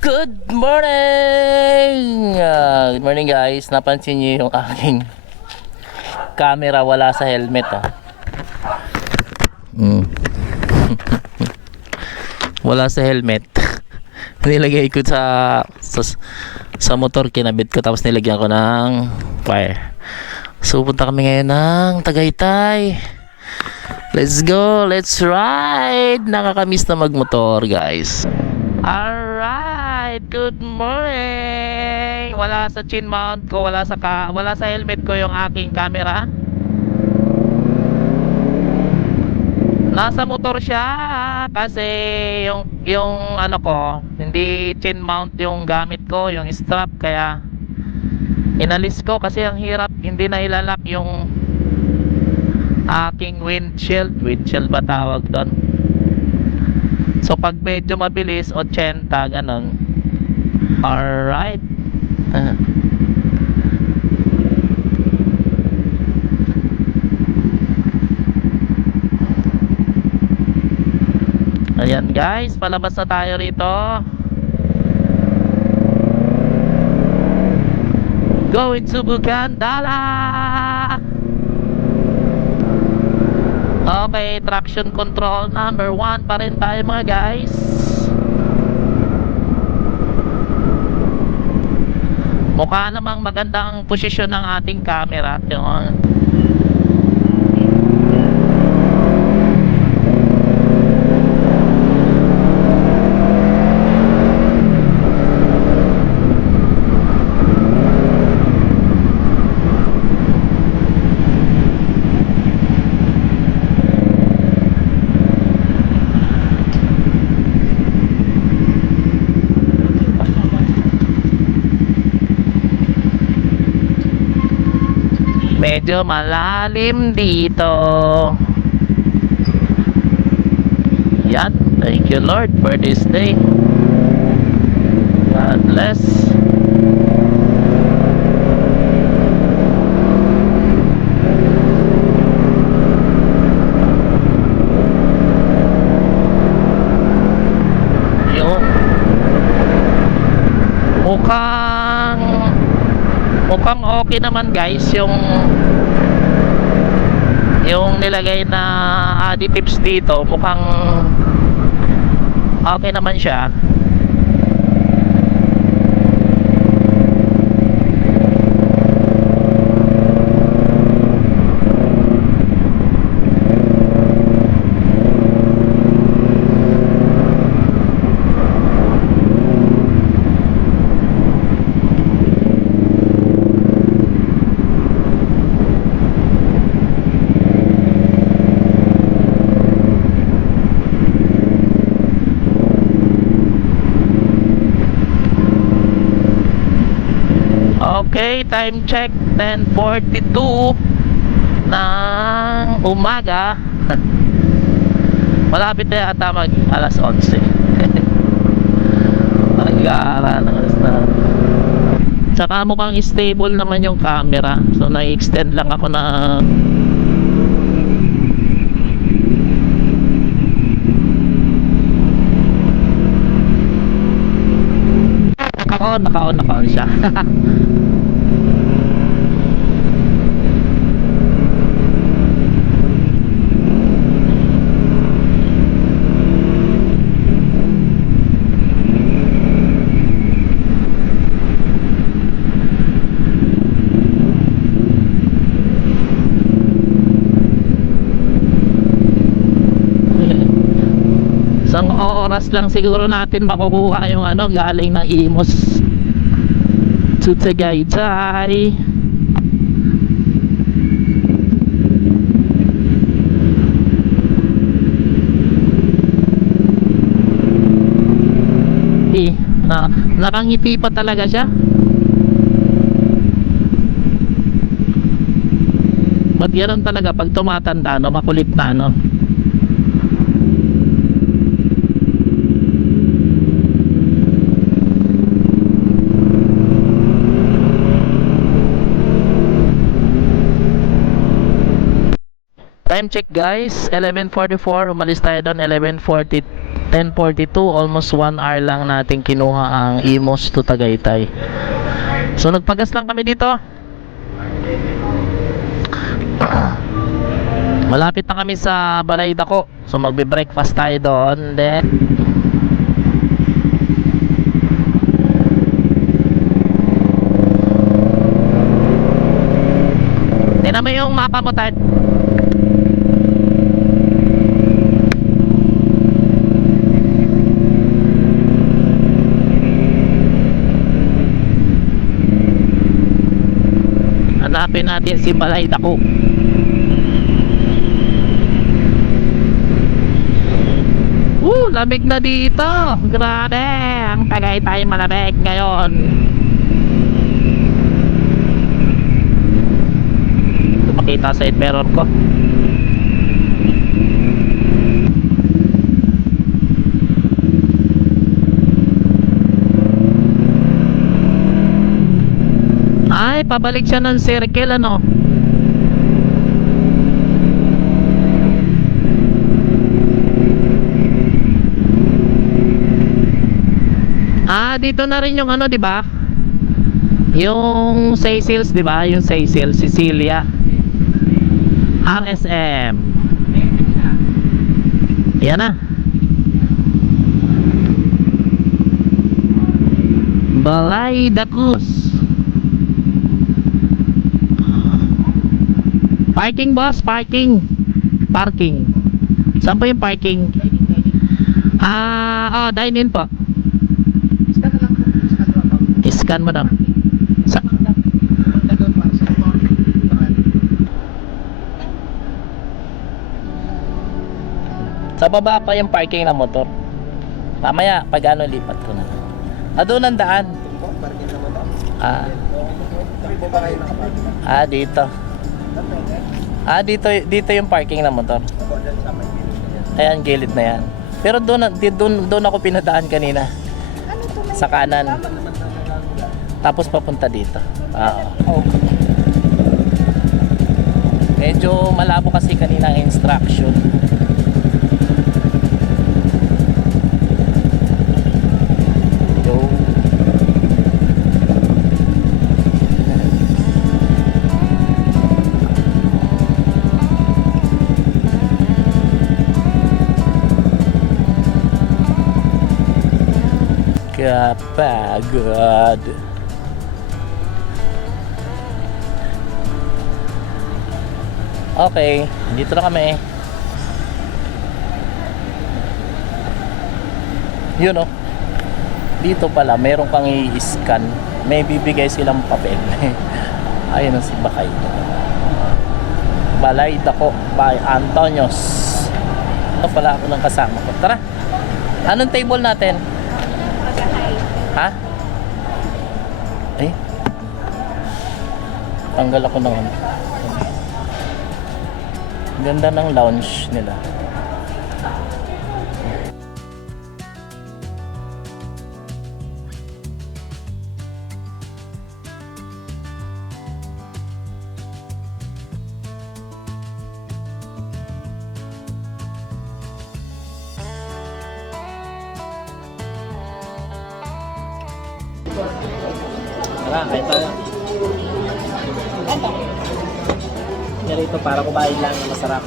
Good morning! Ah, good morning guys. Napansin niyo yung aking camera wala sa helmet oh. Mm. wala sa helmet. nilagay ko sa, sa sa motor kinabit ko tapos nilagyan ko ng wire. So punta kami ngayon ng Tagaytay. Let's go, let's ride! Nakakamiss na magmotor guys. Alright, good morning! Wala sa chin mount ko, wala sa ka, wala sa helmet ko yung aking camera. Nasa motor siya kasi yung yung ano ko, hindi chin mount yung gamit ko, yung strap kaya inalis ko kasi ang hirap hindi na ilalak yung aking windshield, windshield ba tawag doon? So pag medyo mabilis 80 ganun. Alright. Ah. Ayan guys, palabas na tayo rito. Going to Bugandala. Okay, traction control number 1 pa rin tayo mga guys. Mukha namang magandang posisyon ng ating camera. Yung, medyo malalim dito. Yan. Thank you Lord for this day. God bless. Yun. Mukhang mukhang okay naman guys yung yung nilagay na additives dito mukhang okay naman siya Okay, time check 10.42 ng umaga. Malapit na yata mag alas 11 Mag-aara ng alas na. Tsaka mukhang stable naman yung camera. So na-extend lang ako na Naka-on, naka-on, naka-on siya Isang oras lang siguro natin makukuha yung ano galing ng Imos to Tagaytay. Eh, na, nakangiti pa talaga siya. Ba't talaga pag tumatanda, no, makulit na, no? Time check guys, 11.44. Umalis tayo doon, 11.40. 10.42, almost 1 hour lang natin kinuha ang Imos to Tagaytay. So nagpagas lang kami dito. Malapit na kami sa Balay Dako. So magbe-breakfast tayo doon. Then Tingnan mo yung mapa mo, Tad. Hanapin natin si Balay Dako. Woo, lamig na dito. Grabe, ang tagay tayo malamig ngayon. Makita sa mirror ko. Ay, pabalik siya ng circle ano. Ah, dito na rin yung ano, 'di ba? Yung Seychelles, 'di ba? Yung Seychelles, Sicilia. RSM. Yan na. Balay Dacus. Parking boss, parking. Parking. Saan po yung parking? Ah, oh, dine in po. Scan mo daw. Sa Sa baba pa yung parking ng motor. Mamaya, pag ano, lipat ko na. Ah, doon ang daan. Ah. Ah, dito. Ah, dito, dito yung parking ng motor. Ayan, gilid na yan. Pero doon, doon, doon ako pinadaan kanina. Sa kanan. Tapos papunta dito. Ah, Oo. Medyo malabo kasi kanina ang instruction. Kapagod. Okay, dito na kami. Yun oh. Dito pala, meron kang i-scan. May bibigay silang papel. Ayun ang si Bakay. Balay Dako by Antonios. Ito pala ako ng kasama ko. Tara. Anong table natin? Ha? Eh? Tanggal ako ng ano. Ganda ng lounge nila. Ganito para kumain lang ng masarap.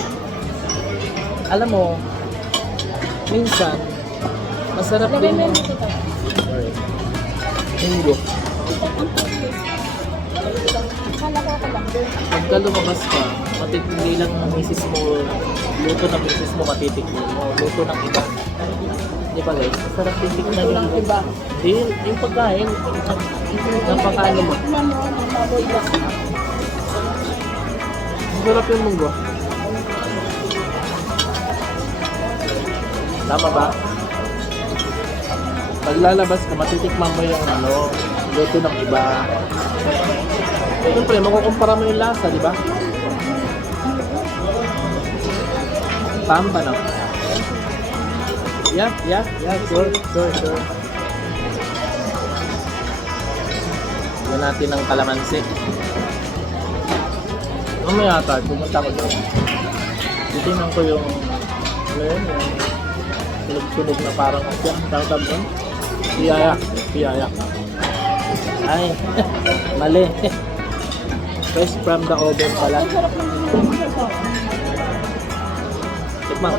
Alam mo, minsan, masarap din. Sorry. Linggo. Pagka lumabas ka, matitindi lang ng misis mo, luto ng misis mo matitikman mo, luto ng iba. Di ba guys? Masarap din tignan yung iba. Hindi, yung pagkain, ng pagkain mo. Masarap yung munggo. Tama ba? Pag lalabas ka, matitikman mo yung ano, luto ng iba. Siyempre, makukumpara mo yung lasa, di ba? Tamba na. Yeah, yeah, yeah, sure, sure, sure. Yan natin ng kalamansi. Mamaya ata, pumunta ko doon. Titingnan ko yung, ano yun, yung sunog-sunog na parang siya. Tawag doon? Piyaya. Piyaya. Ay, mali. Fresh from the oven pala. Tikman.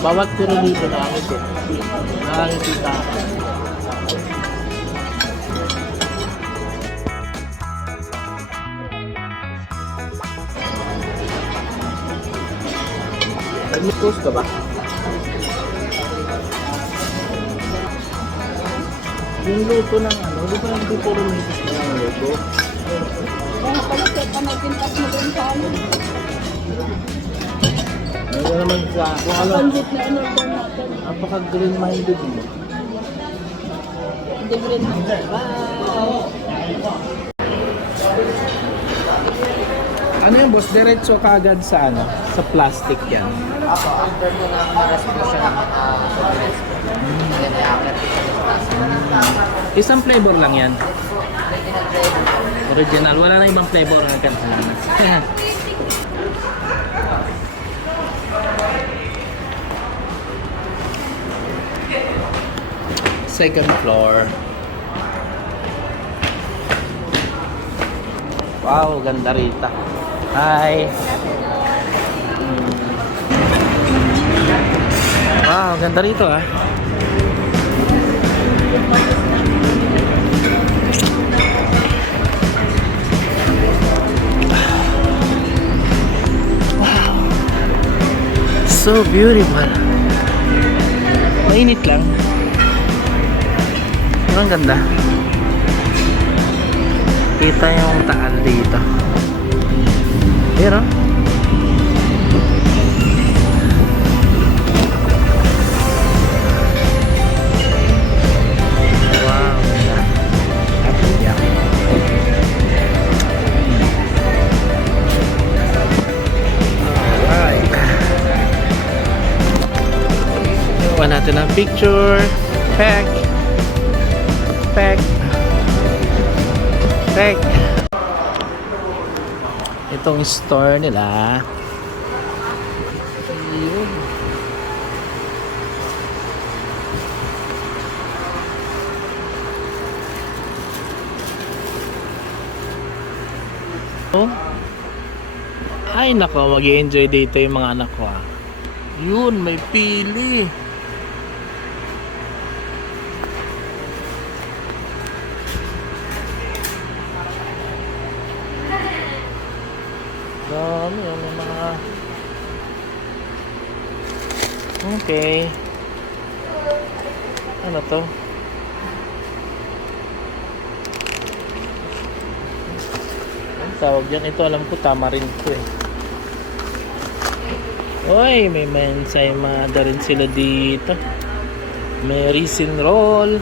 Bawat piro dito nakangit eh. Nakangit yung tao. Nag-toast ka ba? Yung luto ng ano, di ba hindi puro may gusto ng luto? Kaya pala kaya pa nagpintas mo din sa ano. Ano naman sa, kung ano, Pansit na in-order natin. napaka-green-minded mo. Hindi rin. Ano yung boss? Diretso ka agad sa ano? Sa plastic yan. Ako, after mo ng resolution ng uh, Then, i-upload ko sa taas. Isang flavor lang yan. Original flavor. Original. Wala na ibang flavor na kantahan. Second floor. Wow, ganda rita. Hi. Wow, ganda rito ah. So beautiful. Mainit lang. Ang ganda. Kita yung taal dito. Pero Wow, ganda. Happy yan. Alright. Gawa natin ang picture. Pack. Pack. Itong store nila. Yun. Ay nako, mag enjoy dito yung mga anak ko ah. Yun, may pili. Dami, oh, may mga... Okay. Ano to? Ang tawag dyan, ito alam ko tama rin to eh. Uy, may mensay mada rin sila dito. May raisin roll.